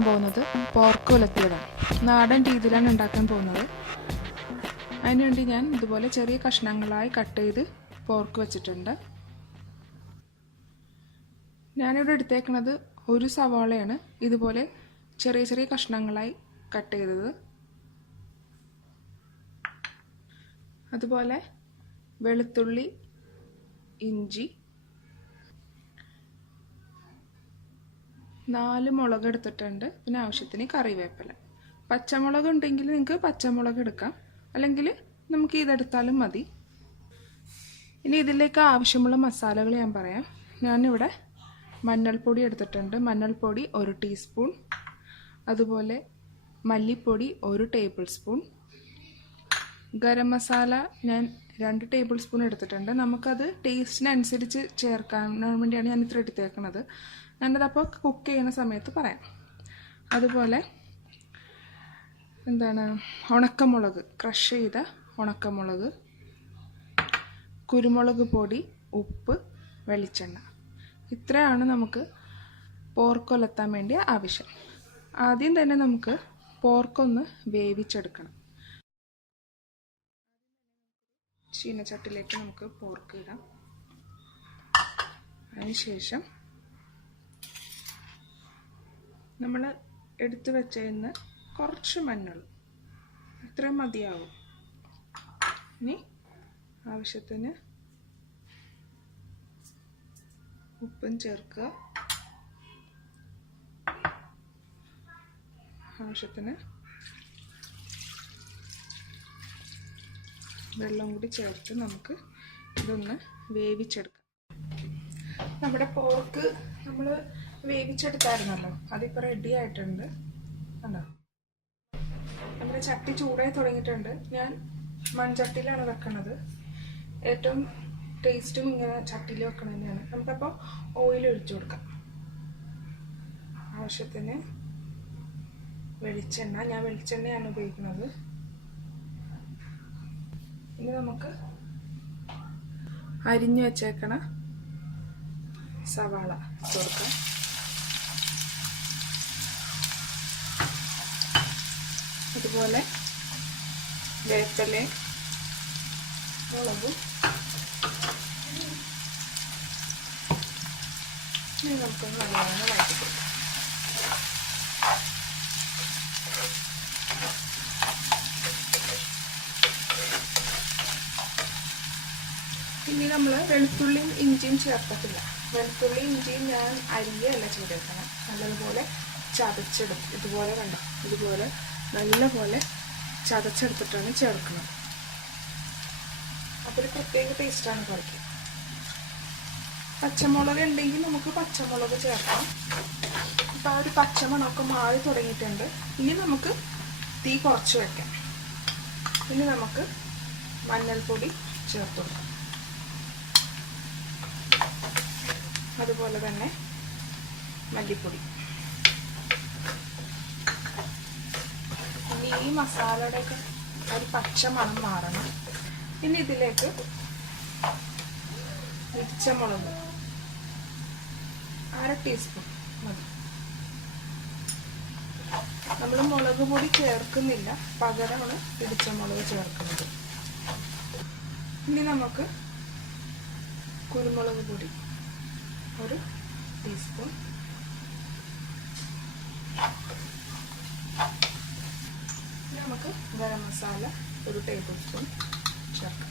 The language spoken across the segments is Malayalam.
ഉണ്ടാക്കാൻ പോകുന്നത് പോർക്ക് ഉലത്തിയതാണ്. നാടൻ രീതിയിലാണ് ഉണ്ടാക്കാൻ പോകുന്നത്. അതിനുവേണ്ടി ഞാൻ ഇതുപോലെ ചെറിയ കഷ്ണങ്ങളായി കട്ട് ചെയ്ത് പോർക്ക് വെച്ചിട്ടുണ്ട്. ഞാനിവിടെ എടുത്തേക്കുന്നത് ഒരു സവാളയാണ് ഇതുപോലെ ചെറിയ ചെറിയ കഷ്ണങ്ങളായി കട്ട് ചെയ്തത്. അതുപോലെ വെളുത്തുള്ളി, ഇഞ്ചി, 4 മുളക് എടുത്തിട്ടുണ്ട്. പിന്നെ ആവശ്യത്തിന് കറിവേപ്പില. പച്ചമുളക് ഉണ്ടെങ്കിൽ നിങ്ങൾക്ക് പച്ചമുളക് എടുക്കാം, അല്ലെങ്കിൽ നമുക്ക് ഇതെടുത്താലും മതി. ഇനി ഇതിലേക്ക് ആവശ്യമുള്ള മസാലകൾ ഞാൻ പറയാം. ഞാനിവിടെ മഞ്ഞൾപ്പൊടി എടുത്തിട്ടുണ്ട്. മഞ്ഞൾപ്പൊടി 1 ടീസ്പൂൺ, അതുപോലെ മല്ലിപ്പൊടി 1 ടേബിൾ സ്പൂൺ, ഗരം മസാല ഞാൻ 2 ടേബിൾ സ്പൂൺ എടുത്തിട്ടുണ്ട്. നമുക്കത് ടേസ്റ്റിനനുസരിച്ച് ചേർക്കാൻ വേണ്ടിയാണ് ഞാൻ ഇത്ര എടുത്തേക്കുന്നത്. ഞാനതപ്പോൾ കുക്ക് ചെയ്യുന്ന സമയത്ത് പറയാം. അതുപോലെ ഉണക്കമുളക്, ക്രഷ് ചെയ്ത ഉണക്കമുളക്, കുരുമുളക് പൊടി, ഉപ്പ്, വെളിച്ചെണ്ണ. ഇത്രയാണ് നമുക്ക് പോർക്ക് ഉലത്താൻ വേണ്ടി ആവശ്യം. ആദ്യം തന്നെ നമുക്ക് പോർക്കൊന്ന് വേവിച്ചെടുക്കണം. ചീനച്ചട്ടിലേക്ക് നമുക്ക് പോർക്ക് ഇടാം. അതിനുശേഷം നമ്മൾ എടുത്തു വെച്ചതിന് കുറച്ച് മഞ്ഞൾ, ഇത്രയും മതിയാവും. ഇനി ആവശ്യത്തിന് ഉപ്പും ചേർക്കുക. ആവശ്യത്തിന് വെള്ളം കൂടി ചേർത്ത് നമുക്ക് ഇതൊന്ന് വേവിച്ചെടുക്കാം. നമ്മുടെ പോർക്ക് നമ്മൾ വേവിച്ചെടുത്തായിരുന്നല്ലോ, അതിപ്പോൾ റെഡി ആയിട്ടുണ്ട്. കണ്ടോ, നമ്മുടെ ചട്ടി ചൂടായി തുടങ്ങിയിട്ടുണ്ട്. ഞാൻ മൺചട്ടിയിലാണ് വെക്കണത്. ഏറ്റവും ടേസ്റ്റും ഇങ്ങനെ ചട്ടിയിൽ വെക്കണം തന്നെയാണ്. നമുക്കപ്പോൾ ഓയിൽ ഒഴിച്ചു കൊടുക്കാം. ആവശ്യത്തിന് വെളിച്ചെണ്ണ, ഞാൻ വെളിച്ചെണ്ണയാണ് ഉപയോഗിക്കുന്നത്. ഇനി നമുക്ക് അരിഞ്ഞു വെച്ചേക്കണ സവാള കൊടുക്കാം. അതുപോലെ വേപ്പിലയും മുളകും ഇനി നമുക്കൊന്ന് നല്ലവണ്ണം വഴറ്റി കൊടുക്കാം. ഇനി നമ്മൾ വെളുത്തുള്ളിയും ഇഞ്ചിയും ചേർക്കത്തില്ല. വെളുത്തുള്ളിയും ഇഞ്ചിയും ഞാൻ അരിയല്ല ചെയ്തെടുക്കണം, നല്ലതുപോലെ ചതച്ചെടുക്കും. ഇതുപോലെ കണ്ടോ, ഇതുപോലെ നല്ലപോലെ ചതച്ചെടുത്തിട്ടാണ് ചേർക്കുന്നത്. അപ്പോൾ ഒരു പ്രത്യേക ടേസ്റ്റാണ് കറിക്ക്. പച്ചമുളക് ഉണ്ടെങ്കിൽ നമുക്ക് പച്ചമുളക് ചേർക്കാം. ഇപ്പോൾ ആ ഒരു പച്ചമണമൊക്കെ മാറി തുടങ്ങിയിട്ടുണ്ട്. ഇനി നമുക്ക് തീ കുറച്ച് വയ്ക്കാം. ഇനി നമുക്ക് മഞ്ഞൾപ്പൊടി ചേർത്ത് കൊടുക്കാം. അതുപോലെ തന്നെ മല്ലിപ്പൊടി. ഇനി ഈ മസാലയുടെയൊക്കെ ഒരു പച്ച മണം മാറണം. ഇനി ഇതിലേക്ക് ഇടിച്ച മുളക് 1/2 ടീസ്പൂൺ മതി. നമ്മൾ മുളക് പൊടി ചേർക്കുന്നില്ല, പകരമാണ് ഇടിച്ച മുളക് ചേർക്കുന്നത്. ഇനി നമുക്ക് കുരുമുളക് പൊടി 1 ടീസ്പൂൺ, നമുക്ക് ഗരം മസാല 1 ടേബിൾ സ്പൂൺ ചേർക്കാം.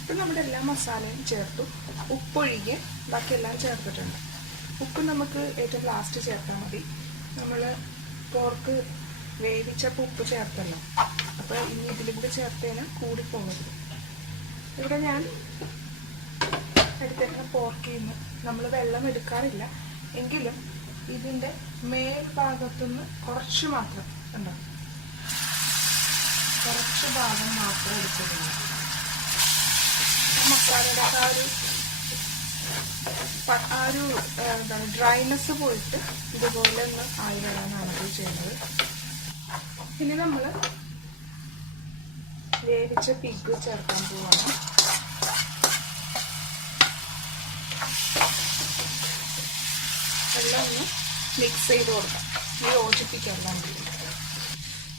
ഇപ്പം നമ്മുടെ എല്ലാ മസാലയും ചേർത്തു. ഉപ്പൊഴികെ ബാക്കിയെല്ലാം ചേർത്തിട്ടുണ്ട്. ഉപ്പ് നമുക്ക് ഏറ്റവും ലാസ്റ്റ് ചേർത്താൽ മതി. നമ്മൾ പോർക്ക് വേവിച്ചപ്പോൾ ഉപ്പ് ചേർത്തല്ലോ, അപ്പോൾ ഇനി ഇതിലും കൂടി ചേർത്തതിന് കൂടിപ്പോകരുത്. ഇവിടെ ഞാൻ എടുത്തേക്കുന്ന പോർക്കിൽ നിന്ന് നമ്മൾ വെള്ളം എടുക്കാറില്ല, എങ്കിലും ഇതിൻ്റെ മേൽഭാഗത്തുനിന്ന് കുറച്ച് മാത്രം ഉണ്ടോ, കുറച്ച് ഭാഗം മാത്രം എടുത്തിട്ടുണ്ട്. മസാലയുടെ ആ ഒരു ഡ്രൈനെസ് പോയിട്ട് ഇതുപോലെ ഒന്ന് ആയി വരാനാണ് ഇത് ചെയ്യുന്നത്. ഇനി നമ്മൾ വേവിച്ച പിഗ് ചേർക്കാൻ പോവാണ്. എല്ലാം ഒന്ന് മിക്സ് ചെയ്ത് കൊടുക്കാം. യോജിപ്പിക്കാം എല്ലാം കൂടി.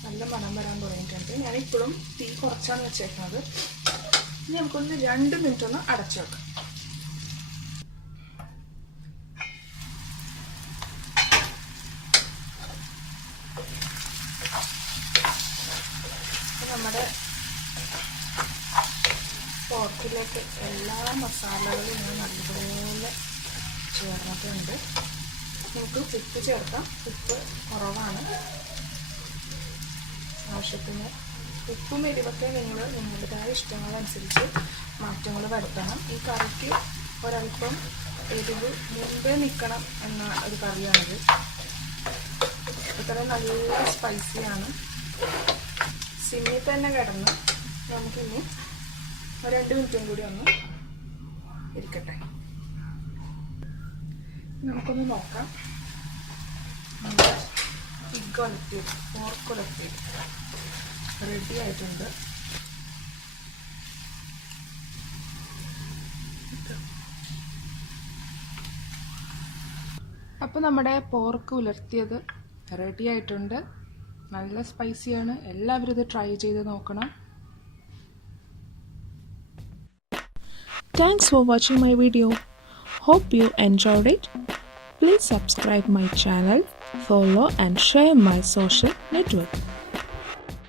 നല്ല മണം വരാൻ തുടങ്ങിയിട്ടുണ്ട്. ഞാനിപ്പോഴും തീ കുറച്ചാണ് വെച്ചേക്കുന്നത്. ഇനി നമുക്കൊന്ന് 2 മിനിറ്റ് ഒന്ന് അടച്ചു വെക്കാം. നമ്മുടെ പോർക്കിലേക്ക് എല്ലാ മസാലകളും ഇങ്ങനെ നല്ലപോലെ ചേർന്നിട്ടുണ്ട്. നമുക്ക് ഉപ്പ് ചേർക്കാം. ഉപ്പ് കുറവാണ്. ആവശ്യത്തിന് ഉപ്പും എരിവൊക്കെ നിങ്ങളുടേതായ ഇഷ്ടങ്ങളനുസരിച്ച് മാറ്റങ്ങൾ വരുത്തണം. ഈ കറിക്ക് ഒരൽപ്പം എരിവ് മുമ്പേ നിൽക്കണം എന്ന ഒരു കറിയാണിത്. ഇത്ര നല്ല സ്പൈസിയാണ്. സിമ്മിൽ തന്നെ കിടന്ന് നമുക്കിനി 2 മിനിറ്റും കൂടി ഒന്ന് ഇരിക്കട്ടെ. നമുക്കൊന്ന് നോക്കാം. നമ്മുടെ പിഗ് ഉലത്തിയത്, പോർക്ക് ഉലത്തിയത് റെഡി ആയിട്ടുണ്ട്. അപ്പോൾ നമ്മുടെ പോർക്ക് ഉലർത്തിയത് റെഡി ആയിട്ടുണ്ട്. നല്ല സ്പൈസിയാണ്. എല്ലാവരും ഇത് ട്രൈ ചെയ്ത് നോക്കണം. Thanks for watching my video. Hope you enjoyed it. Please subscribe my channel, follow and share my social network.